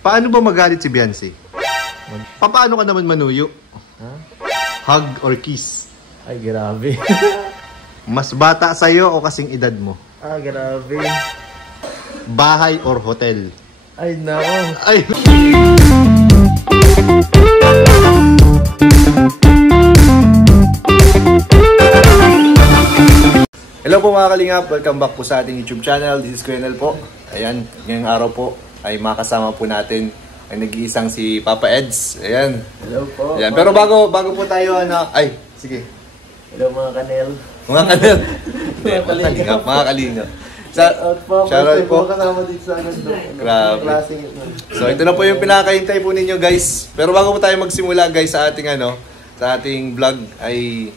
Paano ba magalit si Beyonce? Paano ka naman manuyo? Ha? Hug or kiss? Ay, grabe. Mas bata sa'yo o kasing edad mo? Ah, grabe. Bahay or hotel? Ay, nako. Ay! Hello po mga kalingap, welcome back po sa ating YouTube channel. This is Kuenel po. Ayan, ngayong araw po ay makasama po natin ay nag-iisang si Papa Eds. Ayan. Hello po. Ayan. Pero bago po tayo ay, sige. Hello mga kanel. Mga kanel. Mga kalingap, mga kalingap. Shoutout po. Kasama dito sa ganito. Grabe. So ito na po yung pinakahintay po ninyo guys. Pero bago po tayo magsimula guys sa ating sa ating vlog ay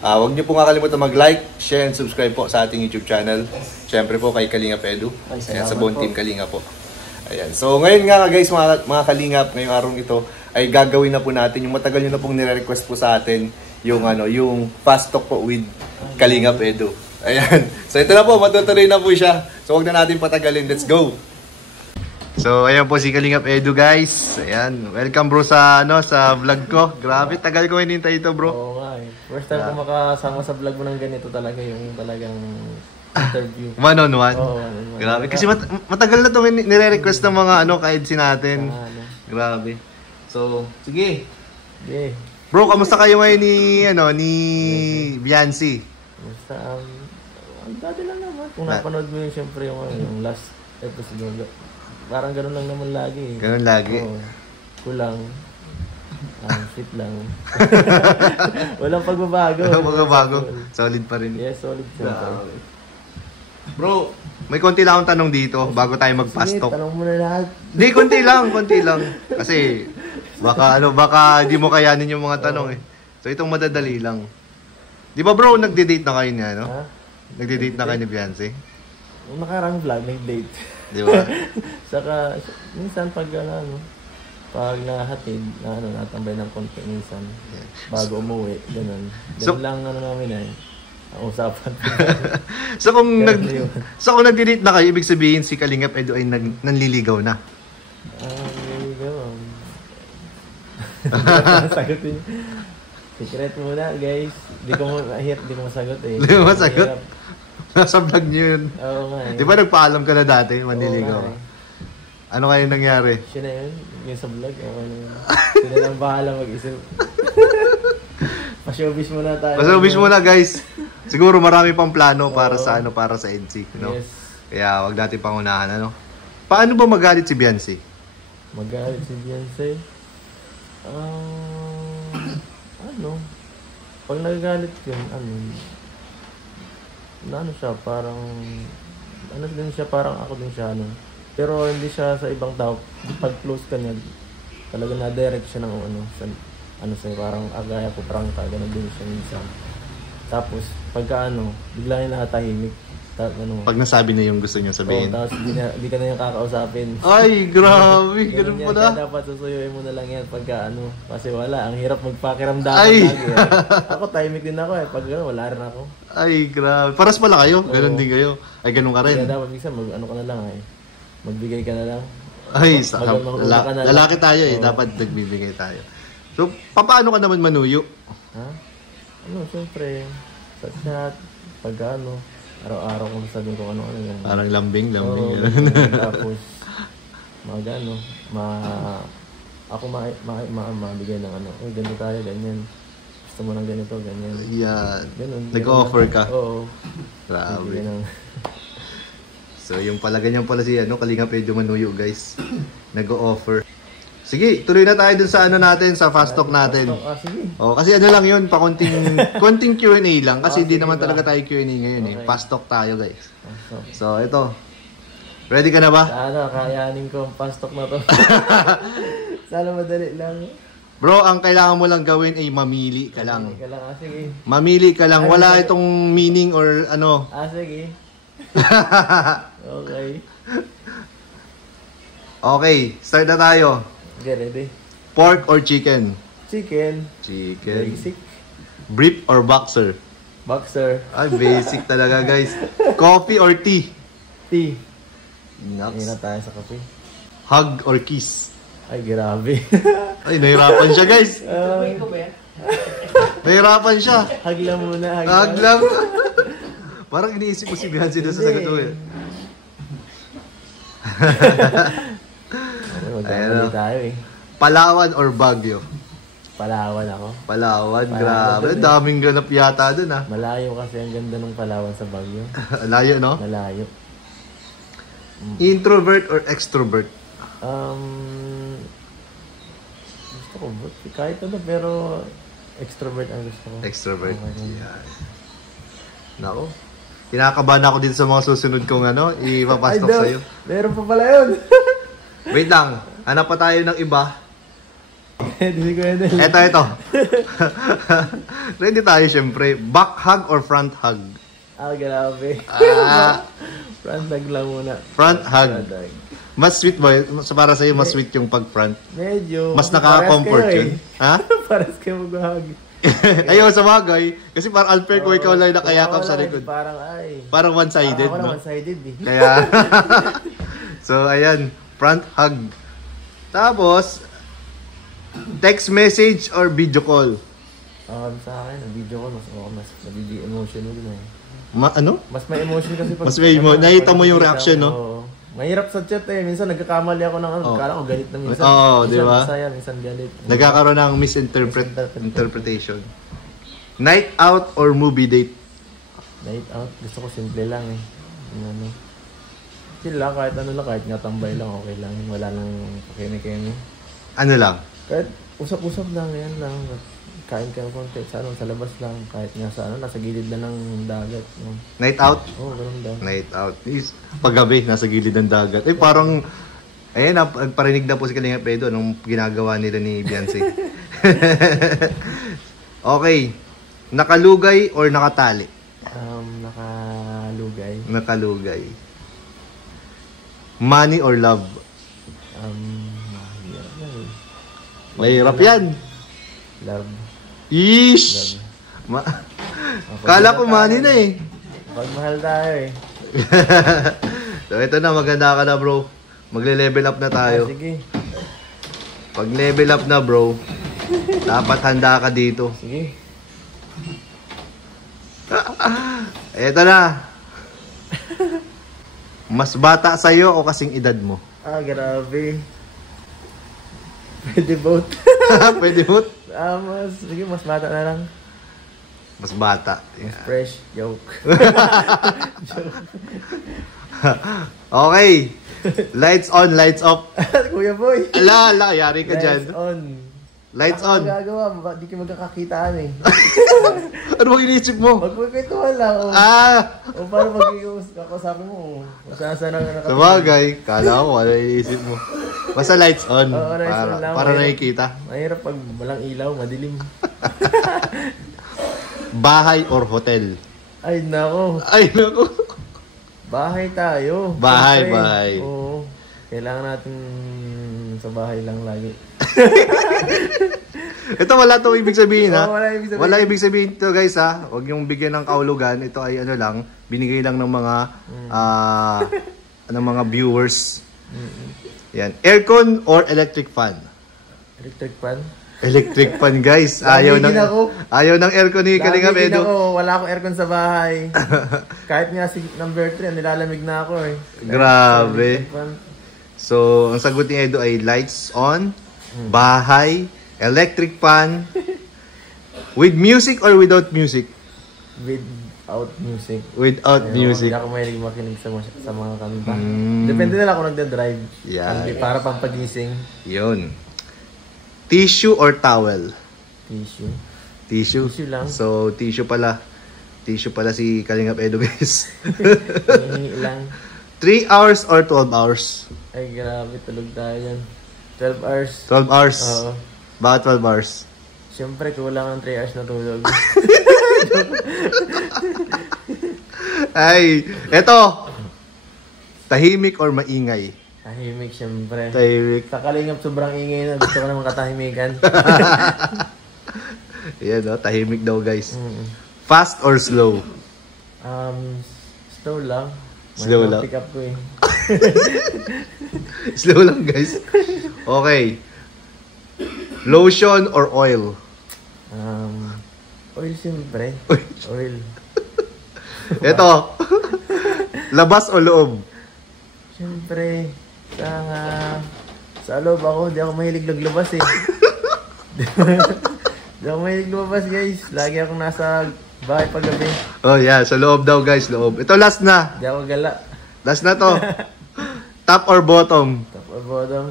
huwag niyo po kakalimutan mag-like, share, and subscribe po sa ating YouTube channel. Siyempre po kay Kalingap Edu. Ayan, sa buong team Kalingap po. Ayan. So ngayon nga guys mga Kalingap, ngayong araw ito ay gagawin na po natin yung matagal nyo na pong nire-request po sa atin yung yung fast talk po with Kalingap Edu. Ayan. So ito na po, matutuloy na po siya. So huwag na natin patagalin. Let's go! So ayan po si Kalingap Edu guys. Ayan. Welcome bro sa sa vlog ko. Grabe, tagal ko hinintay ito bro. Oo nga eh. First time ko makasama sa vlog mo ng ganito talaga yung talagang interview. One on one. Oo, one on one. Grabe. Kasi matagal na itong nire-request ng mga ka-edsi natin. Grabe. So, sige. Yeah. Bro, kamusta kayo ngayon ni Beyonce? Basta, dati lang naman. Kung napanood mo yun, syempre yung last episode. Parang ganun lang naman lagi. Ganun lagi? Oo. Kulang. Fit lang. Walang pagbabago. Walang pagbabago. Solid pa rin. Yes, solid siya. Bro, may konti lang akong tanong dito bago tayo mag-fast talk. Tanong mo na lahat. Hindi, konti lang. Kasi, baka di mo kayanin yung mga tanong eh. So, itong madadali lang. Di ba bro, nagde-date na kayo niya, no? Ha? Nagde-date na kayo ni Beyonce? Yung nakarang vlog, nag-date. Di ba? Saka, minsan pag pag nahatid, natambay ng konti minsan, bago umuwi, ganun. Ganun lang namin ay, ang usapan. So kung nagde-date na kayo, ibig sabihin si Kalingap Edu ay nanliligaw na? Nanliligaw. Sagutin. Secret muna guys. Di ko masagot eh. Di mo masagot? Nasa vlog nyo yun. Oo nga eh. Di ba nagpaalam ka na dati, manliligaw ka? Ano kaya nangyari? Siya na yun, yung sa vlog. Okay na yun. Sila lang bahala mag-isip. Pa-showbiz muna tayo. Pa-showbiz muna guys. Siguro marami pang plano para sa EDSI, no? Yes. Kaya wag natin pangunahan, Paano ba magalit si Beyonce? Magalit si Beyonce? Pag nagagalit yun, siya, parang din siya, parang ako din siya, Pero hindi siya sa ibang tao. Pag close ka niya, talaga na-direct siya ng siya, parang agaya ko prangka, gano'n din siya minsan. Tapos, pagka bigla niya nakatahimik. Pag nasabi na yung gusto niya sabihin. Tapos hindi ka na yung kakausapin. Ay, grabe, ganun pala. Kaya dapat susuyuin mo na lang yan pagka kasi wala, ang hirap magpakiramdaman lagi. Ako, tahimik din ako pag wala rin ako. Ay, grabe. Paras pala kayo? Ganun din kayo? Ay, ganun ka rin? Kaya dapat minsan ka na lang magbigay ka na lang. Ay, lalaki tayo dapat nagbibigay tayo. So, paano ka naman manuyo? Ha? Siyempre, sa chat, pag araw-araw kung sabihin ko ano yan. Parang lambing. Tapos, ako mabigay ng ganito tayo, ganyan. Gusto mo ng ganito, ganyan. Yan. Ganun. Nag-offer ka? Oo. Grabe. So, yung pala, ganyan pala si Kalingap Edu manuyo, guys. Nag-offer. Sige, tuloy na tayo dun sa natin, sa fast talk natin. Sige. Kasi lang yun, konting Q&A lang. Kasi hindi naman talaga tayo Q&A ngayon Fast talk tayo, guys. So, ito. Ready ka na ba? Kayanin ko ang fast talk na to. Sana madali lang. Bro, ang kailangan mo lang gawin ay mamili ka lang. Sige. Mamili ka lang. Wala itong meaning or sige. Okay. Okay, start na tayo. Okay, ready? Pork or chicken? Chicken. Basic. Brief or boxer? Boxer. Ay, basic talaga guys. Coffee or tea? Tea. Nuts. Hindi na tayo sa kape. Hug or kiss? Ay, grabe. Ay, nahirapan siya, guys. Nahirapan siya. Hug lang muna, Hug lang. Parang iniisip mo si Beyonce doon sa sagot mo eh. Magkakamali tayo eh. Palawan or Baguio? Palawan ako. Palawan, grabe. Daming ganap yata doon ah. Malayo kasi ang ganda ng Palawan sa Baguio. Layo, no? Malayo. Introvert or extrovert? Gusto ko kahit ano pero extrovert ang gusto ko. Extrovert. Okay. Yan. Nako. Kinakabahan ako dito sa mga susunod kong ipapasok sa'yo. Meron pa pala yun. Wait lang. Hanap pa tayo ng iba. Hindi ko yun. Ito. Ready tayo syempre. Back hug or front hug? Grabe. Front hug lang muna. Front hug. Mas sweet ba? Para sa'yo, mas sweet yung pag-front. Medyo. Mas nakaka-comfort yun. Ha? Paras kayo mag-hug. Ayaw sa bagay. Kasi parang unfair kung ikaw lang nakayakap sa likod. Parang one-sided, no? Parang one-sided eh. Kaya. So, ayan. Front hug. Tapos, text message or video call? Sa akin, ang video call, mas nabibig emotion mo din eh. Ano? Mas may emotion kasi pag... Mas may emotion. Nakita mo yung reaction, no? Mahirap sa chat eh. Minsan nagkakamali ako ng kala ko galit na minsan. Di ba? Minsan masaya, minsan galit. Nagkakaroon ng misinterpretation. Night out or movie date? Night out? Gusto ko simple lang eh. Chill lang, kahit ano lang, kahit nga tambay lang, okay lang. Wala nang keme-keme. Ano lang? Kahit usap-usap lang, yan lang. Kain ka ng konti, sa labas lang. Kahit nga sa nasa gilid na ng dagat. No? Night out? Oo, ganun daw. Night out. Paggabi, nasa gilid ng dagat. Parang, ayun, parinig na po si Kalinga Pedro nung ginagawa nila ni Beyonce. Okay. Nakalugay or nakatali? Nakalugay. Nakalugay. Money or love? Mahirap yan. Love. Ish! Kala ko money na eh. Pagmahal tayo eh. So ito na, maganda ka na bro. Magle-level up na tayo. Sige. Pag level up na bro, dapat handa ka dito. Sige. Ito na. Mas bata sa'yo o kasing edad mo? Grabe. Pwede both. Pwede both? Sige, mas bata na lang. Mas bata. Mas fresh. Joke. Okay. Lights on, lights off. Kuya boy. Ala, yari ka dyan. Lights on. Lights on. Ano magagawa? Di kayo magkakakitaan eh. Ano bang iniisip mo? Magpapituan lang. O paano mag-iusapin mo? Masasana ka na Sa bagay, kala ko ano iniisip mo. Basta lights on. Oo, lights on lang. Para nakikita. Mahirap pag walang ilaw, madilim. Bahay or hotel? Ay, nako. Bahay tayo. Bahay. Oo. Kailangan natin sa bahay lang lagi. Ito wala itong ibig sabihin ha. Wala ibig sabihin ito guys ha. Huwag niyong bigyan ng kaulugan. Ito ay ano lang. Binigay lang ng mga ng mga viewers. Yan. Aircon or electric fan? Electric fan? Electric fan guys. Ayaw ng aircon ni Kalinga Pedro. Wala akong aircon sa bahay. Kahit nga si number 3, nilalamig na ako eh. Grabe. So, ang sagot ni Edo ay lights on, bahay, electric fan, with music or without music? Without music. Without music. Hindi ako mahilig makinig sa mga kanta. Depende na lang kung nagda-drive. Yeah. Para pampagising. Yun. Tissue or towel? Tissue. Tissue lang. So, tissue pala. Tissue pala si Kalingap Edo guys. Hihingi lang. 3 hours or 12 hours? Ay, grabe. Tulog tayo yan. 12 hours. 12 hours? Oo. Bakit 12 hours? Siyempre, kulang ang 3 hours na tulog. Ay, eto. Tahimik or maingay? Tahimik, siyempre. Tahimik. Sa Kalingap, sobrang ingay na. Gusto ko naman katahimikan. Yan, no? Tahimik daw, guys. Fast or slow? Slow lang. Slow lang. Pick up ko eh. Slow lang guys. Okay. Lotion or oil? Oil siyempre. Oil. Ito. Labas o loob? Siyempre, sa loob ako, di ako mahilig naglabas eh. Di ako mahilig lumabas guys. Lagi akong nasa bahay paggabi. Oh yeah, sa loob daw guys, loob. Ito last na. Di ako gala. Last na to. Top or bottom? Top or bottom?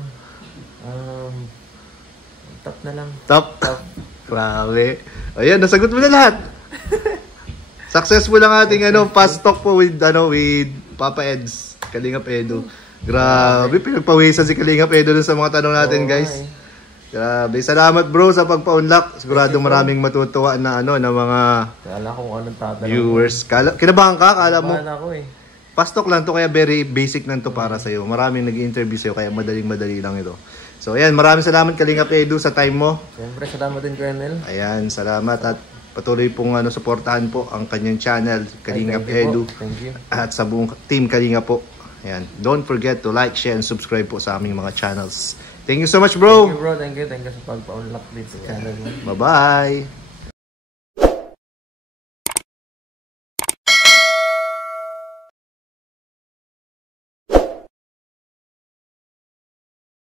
Top na lang. Top. Grabe. Ayan, nasagot mo na lahat. Successful ang ating fast talk po with Papa Eds, Kalingap Edu. Grabe, pinagpawisan si Kalingap Edu sa mga tanong natin, guys. Grabe, salamat bro sa pagpa-unlock. Siguradong maraming matutuwa na na mga kala ko kung anong tatanong viewers. Kinabahan ka? Kala mo? Kinabahan ako eh. Fast talk lang to, kaya very basic lang to para sa'yo. Maraming nag-interview sa'yo, kaya madaling-madali lang ito. So ayan, maraming salamat Kalingap Edu sa time mo. Siyempre, salamat din Colonel. Ayan, salamat at patuloy pong suportahan po ang kanyang channel, Kalingap Edu. Thank you. At sa buong team Kalingap po. Ayan, don't forget to like, share, and subscribe po sa aming mga channels. Thank you so much, bro. Thank you, bro. Thank you. Thank you sa pagpa-unlock dito sa channel mo. Bye-bye.